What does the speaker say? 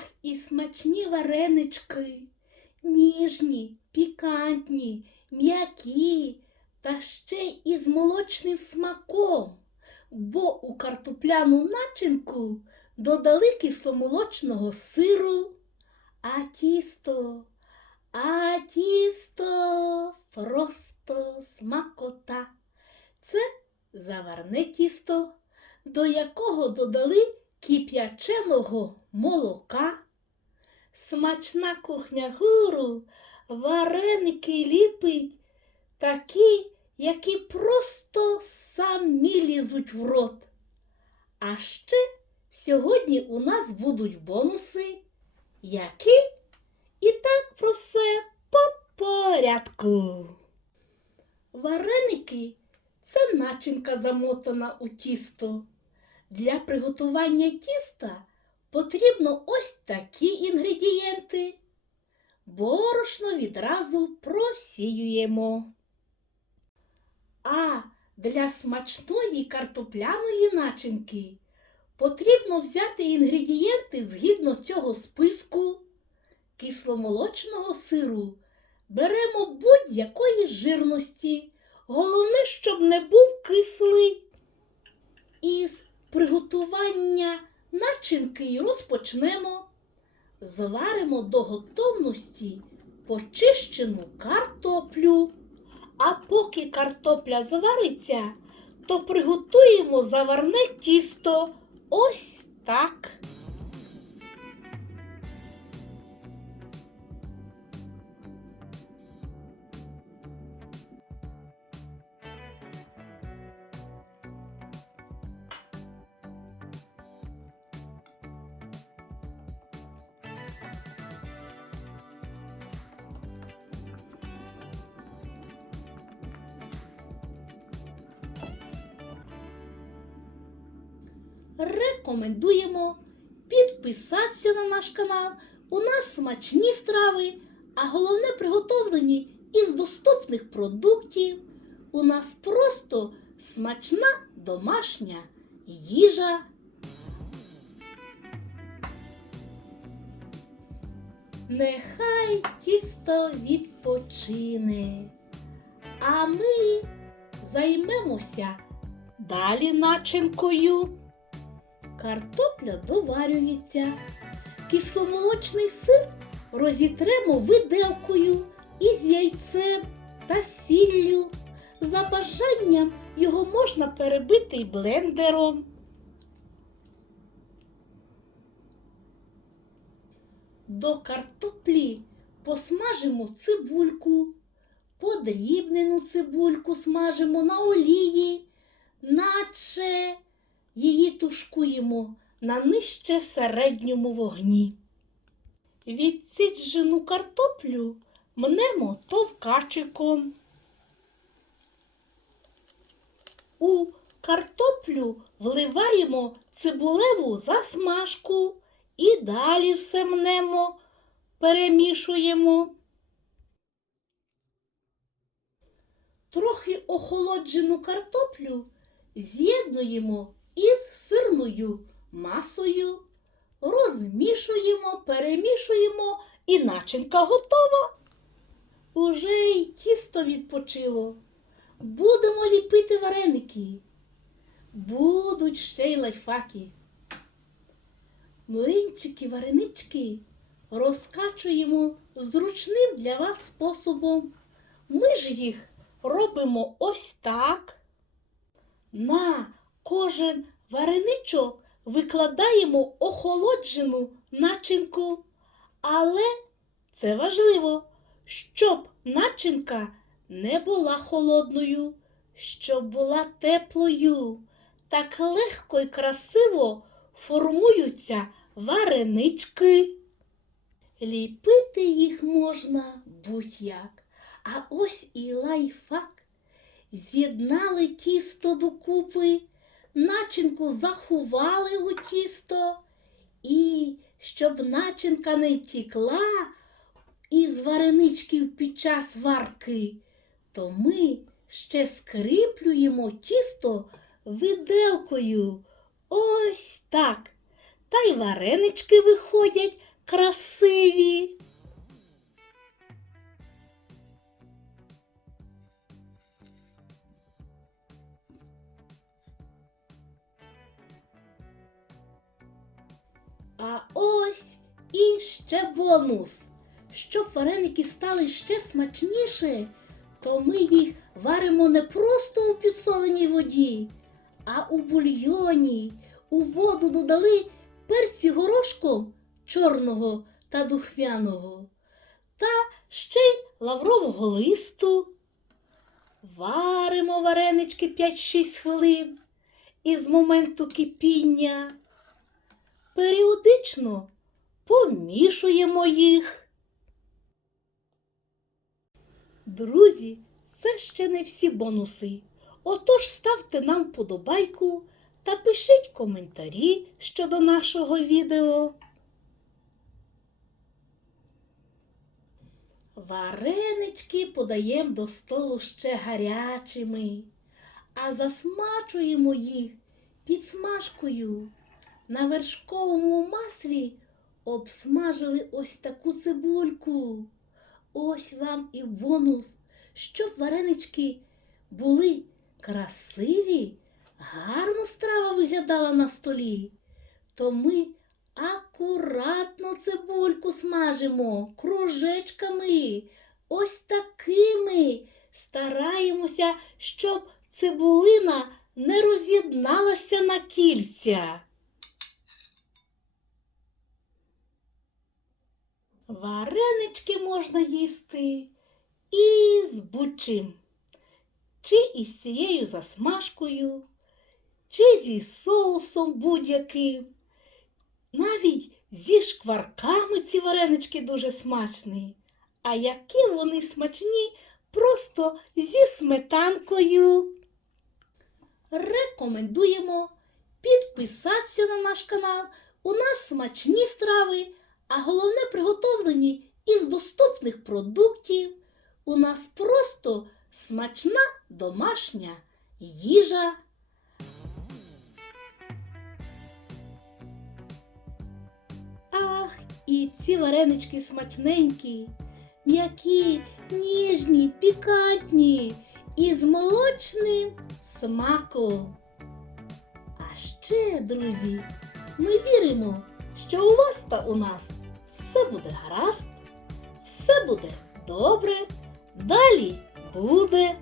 Ах, і смачні варенички, ніжні, пікантні, м'які, та ще й із молочним смаком, бо у картопляну начинку додали кисломолочного сиру, а тісто, а тісто просто смакота. Це заварне тісто, до якого додали кип'яченого молока. Смачна кухня гуру, вареники ліпить такі, які просто самі лізуть в рот. А ще сьогодні у нас будуть бонуси, які і так про все по порядку. Вареники це начинка замотана у тісто. Для приготування тіста потрібно ось такі інгредієнти. Борошно відразу просіюємо. А для смачної картопляної начинки потрібно взяти інгредієнти згідно цього списку кисломолочного сиру. Беремо будь-якої жирності. Головне, щоб не був кислий. Із приготування начинки розпочнемо. Зваримо до готовності почищену картоплю. А поки картопля звариться, то приготуємо заварне тісто ось так. Рекомендуємо підписатися на наш канал. У нас смачні страви, а головне приготовлені із доступних продуктів. У нас просто смачна домашня їжа. Нехай тісто відпочине, а ми займемося далі начинкою. Картопля доварюється. Кисломолочний сир розітремо виделкою із яйцем та сіллю. За бажанням його можна перебити й блендером. До картоплі посмажимо цибульку, подрібнену цибульку смажимо на олії, наче її тушкуємо на нижче середньому вогні. Відсіджену картоплю мнемо товкачиком. У картоплю вливаємо цибулеву засмажку і далі все мнемо, перемішуємо. Трохи охолоджену картоплю з'єднуємо із сирною масою, розмішуємо, перемішуємо і начинка готова. Уже й тісто відпочило. Будемо ліпити вареники. Будуть ще й лайфаки. Млинчики, варенички розкачуємо зручним для вас способом. Ми ж їх робимо ось так. На кожен вареничок викладаємо охолоджену начинку. Але це важливо, щоб начинка не була холодною, щоб була теплою. Так легко і красиво формуються варенички. Ліпити їх можна будь-як. А ось і лайфхак. З'єднали тісто докупи, начинку заховали у тісто, і щоб начинка не втікла із вареничків під час варки, то ми ще скріплюємо тісто виделкою. Ось так. Та й варенички виходять красиві. І ще бонус. Щоб вареники стали ще смачніше, то ми їх варимо не просто у підсоленій воді, а у бульйоні. У воду додали перці горошком чорного та духмяного, та ще й лаврового листу. Варимо варенички 5-6 хвилин і з моменту кипіння періодично помішуємо їх. Друзі, це ще не всі бонуси. Отож ставте нам подобайку та пишіть коментарі щодо нашого відео. Варенички подаємо до столу ще гарячими, а засмачуємо їх підсмажкою. На вершковому маслі обсмажили ось таку цибульку. Ось вам і бонус, щоб варенички були красиві, гарно страва виглядала на столі. То ми акуратно цибульку смажимо кружечками, ось такими. Стараємося, щоб цибулина не роз'єдналася на кільця. Варенички можна їсти і з будь-чим. Чи із цією засмажкою, чи зі соусом будь-яким. Навіть зі шкварками ці варенички дуже смачні. А які вони смачні просто зі сметанкою. Рекомендуємо підписатися на наш канал. У нас смачні страви, а головне приготовлені із доступних продуктів. У нас просто смачна домашня їжа. Ах, і ці варенички смачненькі, м'які, ніжні, пікантні і з молочним смаком. А ще, друзі, ми віримо, що у вас та у нас все буде гаразд, все буде добре, далі буде.